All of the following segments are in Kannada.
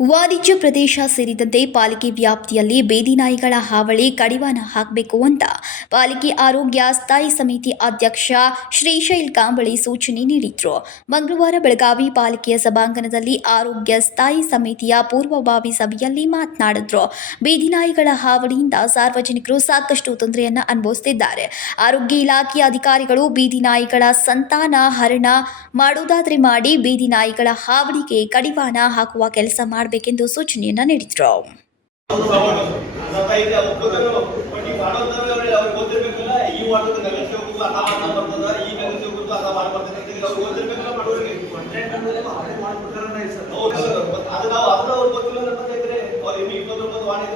ವಾಣಿಜ್ಯ ಪ್ರದೇಶ ಸೇರಿದಂತೆ ಪಾಲಿಕೆ ವ್ಯಾಪ್ತಿಯಲ್ಲಿ ಬೇದಿ ನಾಯಿಗಳ ಹಾವಳಿ ಕಡಿವಾಣ ಹಾಕಬೇಕು ಅಂತ ಪಾಲಿಕೆ ಆರೋಗ್ಯ ಸ್ಥಾಯಿ ಸಮಿತಿ ಅಧ್ಯಕ್ಷ ಶ್ರೀಶೈಲ್ ಕಾಂಬಳಿ ಸೂಚನೆ ನೀಡಿದ್ರು. ಮಂಗಳವಾರ ಬೆಳಗಾವಿ ಪಾಲಿಕೆಯ ಸಭಾಂಗಣದಲ್ಲಿ ಆರೋಗ್ಯ ಸ್ಥಾಯಿ ಸಮಿತಿಯ ಪೂರ್ವಭಾವಿ ಸಭೆಯಲ್ಲಿ ಮಾತನಾಡಿದ್ರು. ಬೀದಿ ನಾಯಿಗಳ ಹಾವಳಿಯಿಂದ ಸಾರ್ವಜನಿಕರು ಸಾಕಷ್ಟು ತೊಂದರೆಯನ್ನ ಅನುಭವಿಸುತ್ತಿದ್ದಾರೆ ಆರೋಗ್ಯ ಇಲಾಖೆಯ ಅಧಿಕಾರಿಗಳು ಬೀದಿ ನಾಯಿಗಳ ಸಂತಾನ ಹರಣ ಮಾಡುವುದಾದ್ರೆ ಮಾಡಿ ಬೀದಿ ನಾಯಿಗಳ ಹಾವಳಿಗೆ ಕಡಿವಾಣ ಹಾಕುವ ಕೆಲಸ ಮಾಡಬೇಕೆಂದು ಸೂಚನೆಯನ್ನು ನೀಡಿದರು ಇಪ್ಪತ್ತೊಂಬತ್ತು ವಾಣಿ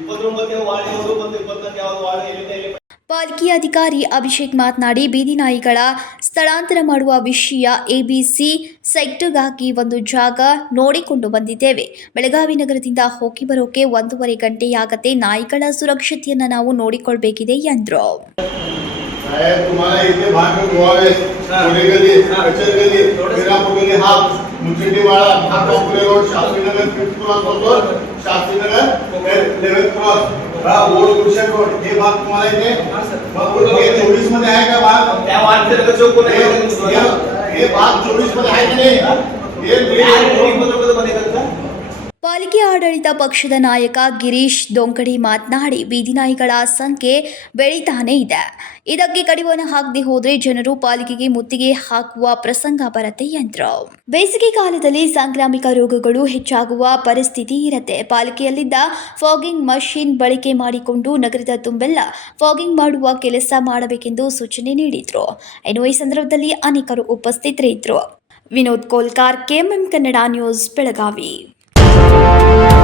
ಇಪ್ಪತ್ತೊಂಬತ್ತು ವಾರ್ಡ್ ಯಾವ್ದು ವಾಣಿ ಇಲ್ಲಿ ಪಾಲಿಕೆಯ ಅಧಿಕಾರಿ ಅಭಿಷೇಕ್ ಮಾತನಾಡಿ ಬೀದಿ ನಾಯಿಗಳ ಸ್ಥಳಾಂತರ ಮಾಡುವ ವಿಷಯ ಎಬಿಸಿ ಸೆಕ್ಟರ್ಗಾಗಿ ಒಂದು ಜಾಗ ನೋಡಿಕೊಂಡು ಬಂದಿದ್ದೇವೆ ಬೆಳಗಾವಿ ನಗರದಿಂದ ಹೋಗಿ ಬರೋಕೆ ಒಂದೂವರೆ ಗಂಟೆಯಾಗತ್ತೆ ನಾಯಿಗಳ ಸುರಕ್ಷತೆಯನ್ನ ನಾವು ನೋಡಿಕೊಳ್ಬೇಕಿದೆ ಎಂದ್ರು साहेब तुम्हाला इथे भाग चौबीस ओढ वृक्षात हे? भाग तुम्हाला येते मग हे चोवीस मध्ये आहे का भाग त्या ಪಾಲಿಕೆ ಆಡಳಿತ ಪಕ್ಷದ ನಾಯಕ ಗಿರೀಶ್ ದೊಂಕಡಿ ಮಾತನಾಡಿ, ಬೀದಿ ನಾಯಿಗಳ ಸಂಖ್ಯೆ ಬೆಳೀತಾನೇ ಇದೆ. ಇದಕ್ಕೆ ಕಡಿವಾಣ ಹಾಕದೆ ಹೋದರೆ ಜನರು ಪಾಲಿಕೆಗೆ ಮುತ್ತಿಗೆ ಹಾಕುವ ಪ್ರಸಂಗ ಬರುತ್ತೆ ಎಂದರು ಬೇಸಿಗೆ ಕಾಲದಲ್ಲಿ ಸಾಂಕ್ರಾಮಿಕ ರೋಗಗಳು ಹೆಚ್ಚಾಗುವ ಪರಿಸ್ಥಿತಿ ಇರುತ್ತೆ. ಪಾಲಿಕೆಯಲ್ಲಿದ್ದ ಫಾಗಿಂಗ್ ಮಷಿನ್ ಬಳಕೆ ಮಾಡಿಕೊಂಡು ನಗರದ ತುಂಬೆಲ್ಲ ಫಾಗಿಂಗ್ ಮಾಡುವ ಕೆಲಸ ಮಾಡಬೇಕೆಂದು ಸೂಚನೆ ನೀಡಿದರು. ಇನ್ನು ಈ ಸಂದರ್ಭದಲ್ಲಿ ಅನೇಕರು ಉಪಸ್ಥಿತರಿದ್ದರು. Vinod Kolkar, KMM Kannada news, Belagavi. Yeah.